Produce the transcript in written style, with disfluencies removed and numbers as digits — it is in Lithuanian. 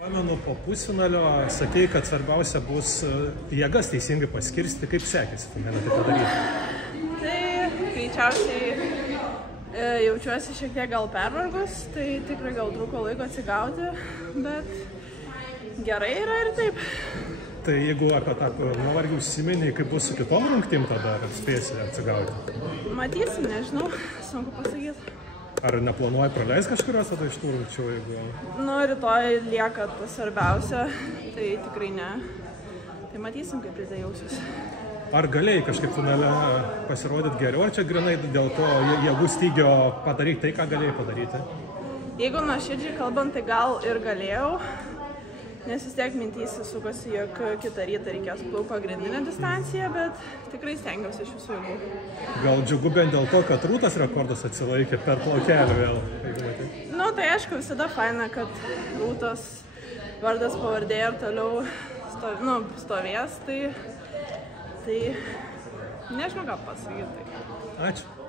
Pamenu, po pusfinalio sakei, kad svarbiausia bus jėgas teisingai paskirsti. Kaip sekėsi finale tai padaryti? Tai greičiausiai jaučiuosi šiek tiek gal pervargus, tai tikrai gal truko laiko atsigauti, bet gerai yra ir taip. Tai jeigu apie tą nuovargį užsimeni, kaip bus su kitom rungtim tada, ar spėsi atsigauti? Matysim, nežinau, sunku pasakyti. Ar neplanuoji praleisti kažkurios tada iš tų rungčių, jeigu... Nu, rytoj lieka tas svarbiausia, tai tikrai ne. Tai matysim, kaip ryte jausiuosi. Ar galėjai kažkaip finale pasirodyti geriau, ar čia grinai dėl to jėgų stygio padaryti tai, ką galėjai padaryti? Jeigu nuoširdžiai kalbant, tai gal ir galėjau, nes vis tiek mintysi sukasi, jog kitą rytą reikės plaukti pagrindinę distanciją, bet tikrai stengiausi iš visų jėgų. Gal džiugu bent dėl to, kad Rūtos rekordas atsilaikė per plaukelį vėl? Nu, tai aišku, visada faina, kad Rūtos vardas pavardė ir toliau stovės, tai nežinau ką pasakyti. Ačiū.